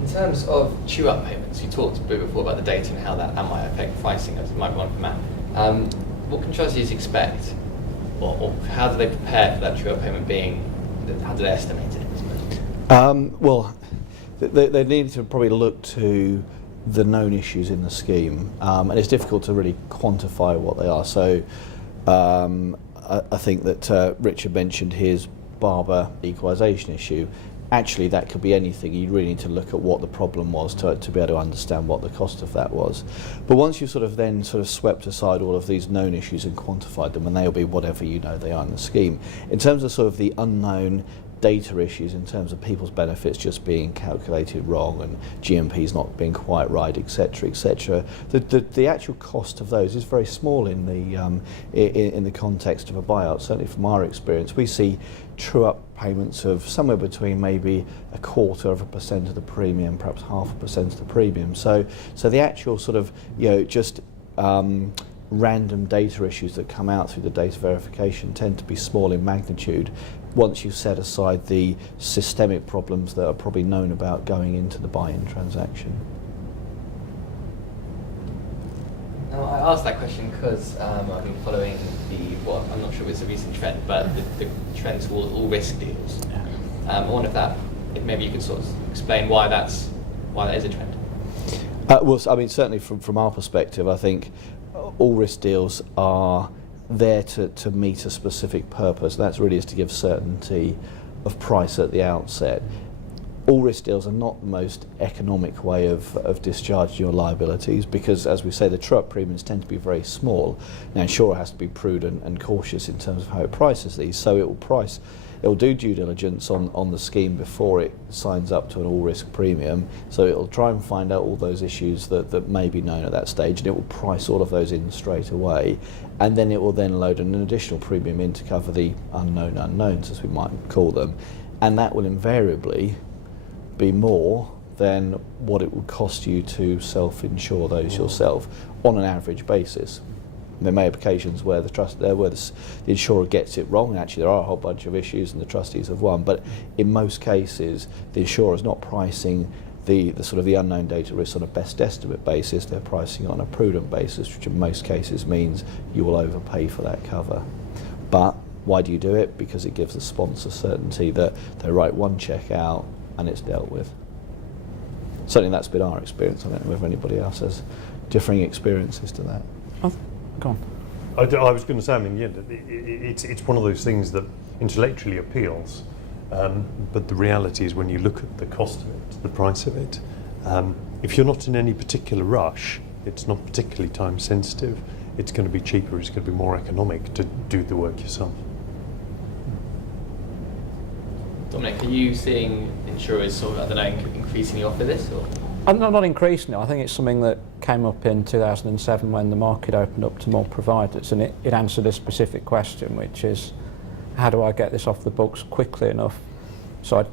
In terms of chew-up payments, you talked a bit before about the data and how that might affect pricing, as it might be one for Matt. What can trustees expect, or how do they prepare for that chew-up payment being, how do they estimate it? Well, they need to probably look to the known issues in the scheme, and it's difficult to really quantify what they are. So I think that Richard mentioned his barber equalisation issue. Actually, that could be anything. You really need to look at what the problem was to be able to understand what the cost of that was. But once you've then swept aside all of these known issues and quantified them, and they'll be whatever you know they are in the scheme. In terms of the unknown data issues, in terms of people's benefits just being calculated wrong and GMPs not being quite right, etc., etc., the actual cost of those is very small in the context of a buyout. Certainly from our experience, we see true-up payments of somewhere between maybe 0.25% of the premium, perhaps 0.5% of the premium. So the actual random data issues that come out through the data verification tend to be small in magnitude once you've set aside the systemic problems that are probably known about going into the buy-in transaction. Now, I asked that question because I've been following I'm not sure if it's a recent trend, but the trend towards all risk deals. Yeah. I wonder if maybe you could sort of explain why that is a trend. Well, I mean, certainly from our perspective, I think all risk deals are there to meet a specific purpose. That's really is to give certainty of price at the outset. All risk deals are not the most economic way of discharging your liabilities because, as we say, the true-up premiums tend to be very small. Now, insurer has to be prudent and cautious in terms of how it prices these, so it will do due diligence on the scheme before it signs up to an all-risk premium. So it will try and find out all those issues that may be known at that stage, and it will price all of those in straight away. And then it will then load an additional premium in to cover the unknown unknowns, as we might call them. And that will invariably be more than what it would cost you to self-insure those yourself on an average basis. There may be occasions where the insurer gets it wrong, and actually there are a whole bunch of issues and the trustees have won, but in most cases the insurer is not pricing the unknown data risk on a best estimate basis. They're pricing on a prudent basis, which in most cases means you will overpay for that cover. But why do you do it? Because it gives the sponsor certainty that they write one check out and it's dealt with. Certainly that's been our experience. I don't know if anybody else has differing experiences to that. Go on. I was going to say, I mean, yeah, it's one of those things that intellectually appeals, but the reality is when you look at the cost of it, the price of it, if you're not in any particular rush, it's not particularly time sensitive, it's going to be cheaper, it's going to be more economic to do the work yourself. Dominic, are you seeing insurers increasingly offer this? Or? Not increasingly. I think it's something that came up in 2007 when the market opened up to more providers, and it answered a specific question, which is, how do I get this off the books quickly enough so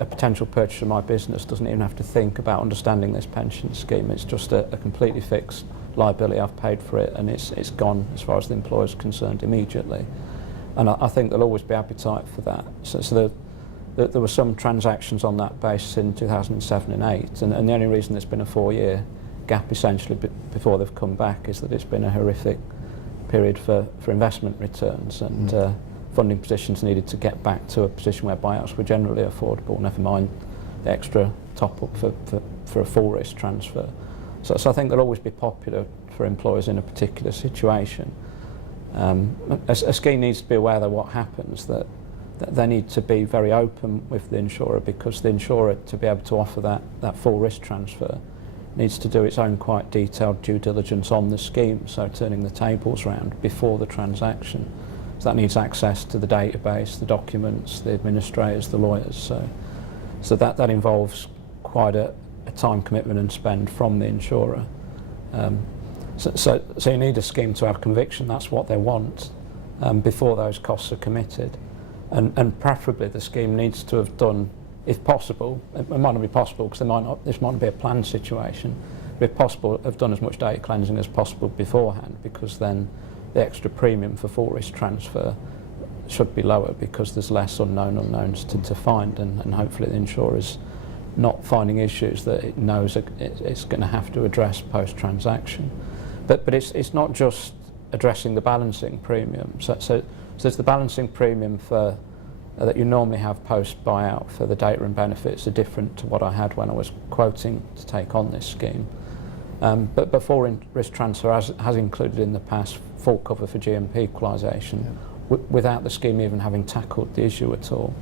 a potential purchaser of my business doesn't even have to think about understanding this pension scheme. It's just a completely fixed liability. I've paid for it and it's gone as far as the employer is concerned immediately. And I think there'll always be appetite for that. So there were some transactions on that basis in 2007 and 2008, and the only reason there's been a 4-year gap essentially before they've come back is that it's been a horrific period for investment returns, and funding positions needed to get back to a position where buyouts were generally affordable, never mind the extra top-up for a full risk transfer. So I think they'll always be popular for employers in a particular situation. A scheme needs to be aware that what happens, that they need to be very open with the insurer, because the insurer, to be able to offer that full risk transfer, needs to do its own quite detailed due diligence on the scheme, so turning the tables round before the transaction. So that needs access to the database, the documents, the administrators, the lawyers. So that involves quite a time commitment and spend from the insurer. So you need a scheme to have conviction that's what they want before those costs are committed. And preferably the scheme needs to have done, if possible, it might not be possible because this might not be a planned situation, but if possible, have done as much data cleansing as possible beforehand, because then the extra premium for full risk transfer should be lower because there's less unknowns to find, and hopefully the insurers not finding issues that it knows it's going to have to address post-transaction. But it's not just addressing the balancing premium. So there's the balancing premium for that you normally have post-buyout for the data and benefits are different to what I had when I was quoting to take on this scheme. But before risk transfer has included in the past full cover for GMP equalisation without the scheme even having tackled the issue at all.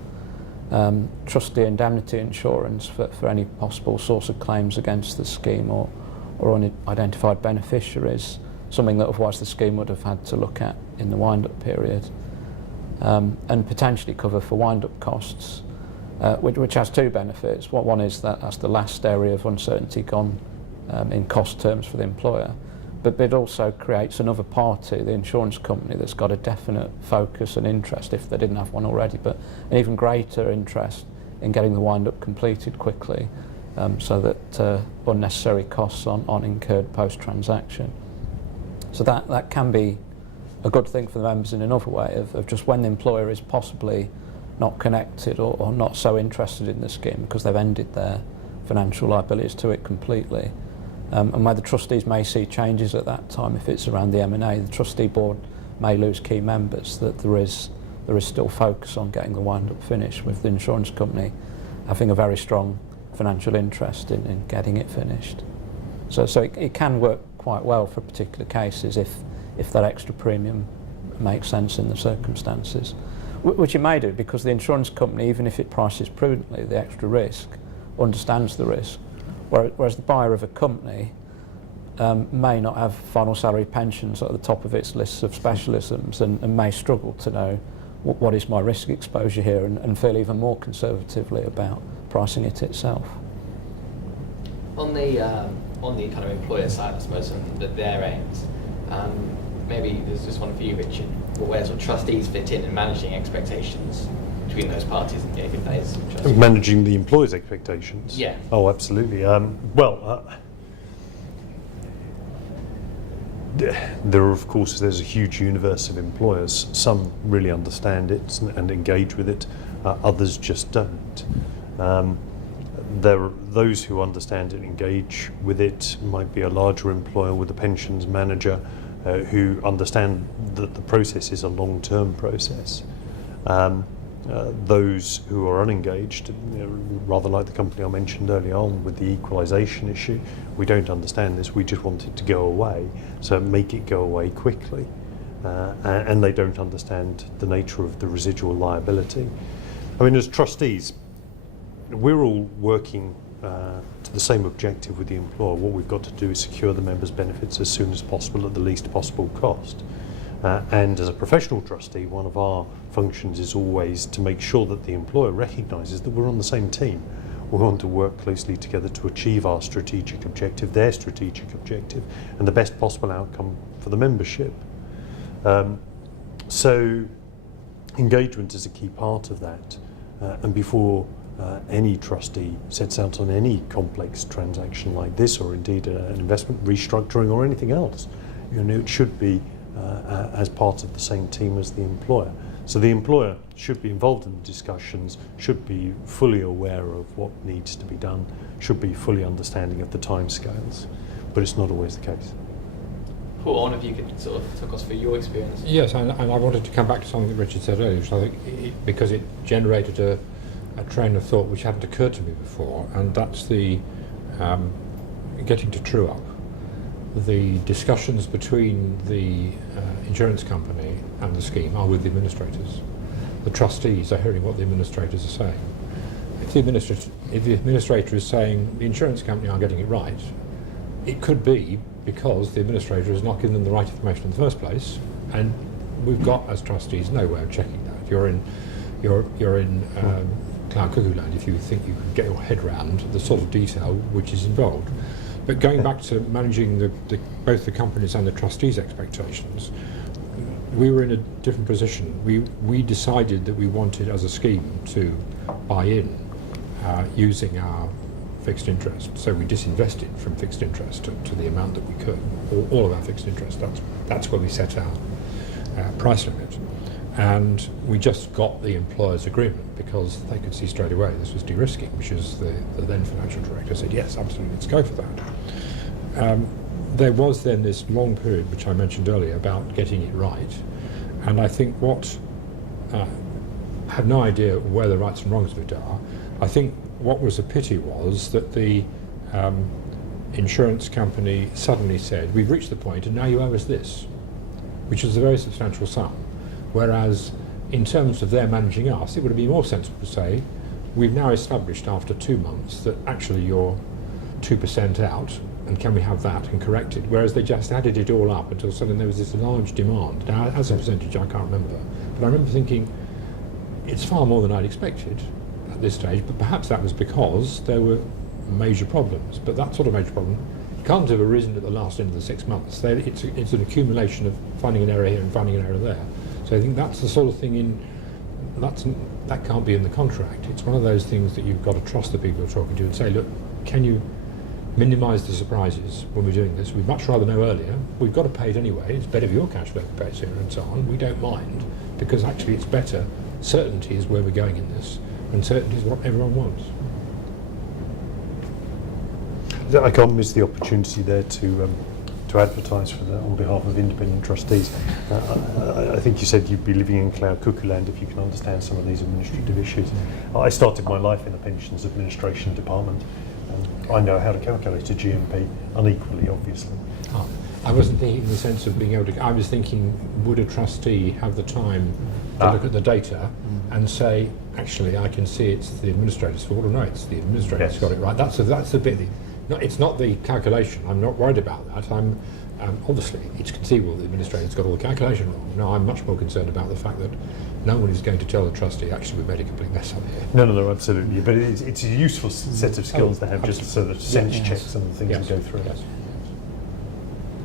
Trustee indemnity insurance for any possible source of claims against the scheme or unidentified beneficiaries, something that otherwise the scheme would have had to look at in the wind-up period. And potentially cover for wind-up costs, which has two benefits. One is that that's the last area of uncertainty gone in cost terms for the employer, but it also creates another party, the insurance company, that's got a definite focus and interest, if they didn't have one already, but an even greater interest in getting the wind-up completed quickly, so that unnecessary costs aren't incurred post-transaction. So that can be a good thing for the members in another way of just when the employer is possibly not connected or not so interested in the scheme because they've ended their financial liabilities to it completely. And where the trustees may see changes at that time, if it's around the M&A, the trustee board may lose key members, that there is still focus on getting the wind-up finished, with the insurance company having a very strong financial interest in getting it finished. So it can work quite well for particular cases if that extra premium makes sense in the circumstances, which it may do, because the insurance company, even if it prices prudently the extra risk, understands the risk, whereas the buyer of a company may not have final salary pensions at the top of its lists of specialisms and may struggle to know what is my risk exposure here and feel even more conservatively about pricing it itself. On the kind of employer side, I suppose, and their aims, maybe there's just one for you, Richard. Where sort of trustees fit in managing expectations between those parties and giving those trustees? Managing the employer's expectations? Yeah. Oh, absolutely. There's a huge universe of employers. Some really understand it and engage with it. Others just don't. There are those who understand and engage with it. Might be a larger employer with a pensions manager who understand that the process is a long-term process. Those who are unengaged, rather like the company I mentioned earlier on with the equalisation issue, we don't understand this, we just want it to go away, so make it go away quickly. And they don't understand the nature of the residual liability. I mean, as trustees, we're all working to the same objective with the employer. What we've got to do is secure the members' benefits as soon as possible at the least possible cost. And as a professional trustee, one of our functions is always to make sure that the employer recognises that we're on the same team. We want to work closely together to achieve our strategic objective, their strategic objective, and the best possible outcome for the membership. So engagement is a key part of that. And before any trustee sets out on any complex transaction like this, or indeed an investment restructuring or anything else, it should be as part of the same team as the employer. So the employer should be involved in the discussions, should be fully aware of what needs to be done, should be fully understanding of the timescales, but it's not always the case. Paul, one of you could sort of talk us through your experience. Yes, and I wanted to come back to something that Richard said earlier, which I think because it generated a train of thought which hadn't occurred to me before, and that's the getting to true up. The discussions between the insurance company and the scheme are with the administrators. The trustees are hearing what the administrators are saying. If the administrator is saying the insurance company aren't getting it right, it could be because the administrator has not given them the right information in the first place, and we've got, as trustees, no way of checking that. You're in cloud cuckoo land if you think you can get your head around the sort of detail which is involved. But going back to managing both the companies and the trustees' expectations, we were in a different position. We decided that we wanted, as a scheme, to buy in using our fixed interest. So we disinvested from fixed interest to the amount that we could, or all of our fixed interest. That's where we set our price limit. And we just got the employer's agreement because they could see straight away this was de-risking, which is the then financial director said, yes, absolutely, let's go for that. There was then this long period, which I mentioned earlier, about getting it right. And I think what, I had no idea where the rights and wrongs of it are. I think what was a pity was that the insurance company suddenly said, we've reached the point and now you owe us this, which is a very substantial sum. Whereas in terms of their managing us, it would have been more sensible to say, we've now established after 2 months that actually you're 2% out, and can we have that and correct it? Whereas they just added it all up until suddenly there was this large demand. Now, as a percentage, I can't remember, but I remember thinking, it's far more than I'd expected at this stage, but perhaps that was because there were major problems. But that sort of major problem can't have arisen at the last end of the 6 months. It's an accumulation of finding an error here and finding an error there. So I think that's the sort of thing that can't be in the contract. It's one of those things that you've got to trust the people you're talking to and say, look, can you minimise the surprises when we're doing this? We'd much rather know earlier. We've got to pay it anyway. It's better for your cash flow to pay it sooner and so on. We don't mind, because actually it's better. Certainty is where we're going in this, and certainty is what everyone wants. I can't miss the opportunity there to advertise for that on behalf of independent trustees. I think you said you'd be living in cloud cuckoo land if you can understand some of these administrative issues. I started my life in the pensions administration department. I know how to calculate a GMP unequally, obviously. Oh, I wasn't thinking in the sense of being able to. I was thinking, would a trustee have the time to look at the data and say, actually, I can see it's the administrator's fault, or no, it's the administrator's got it right. That's the bit. No, it's not the calculation. I'm not worried about that. I'm obviously it's conceivable the administrator's got all the calculation wrong. No, I'm much more concerned about the fact that no one is going to tell the trustee, actually, we made a complete mess up here. No, absolutely. But it's a useful set of skills to have, just so that sense checks and things Yes. that go through. Yes.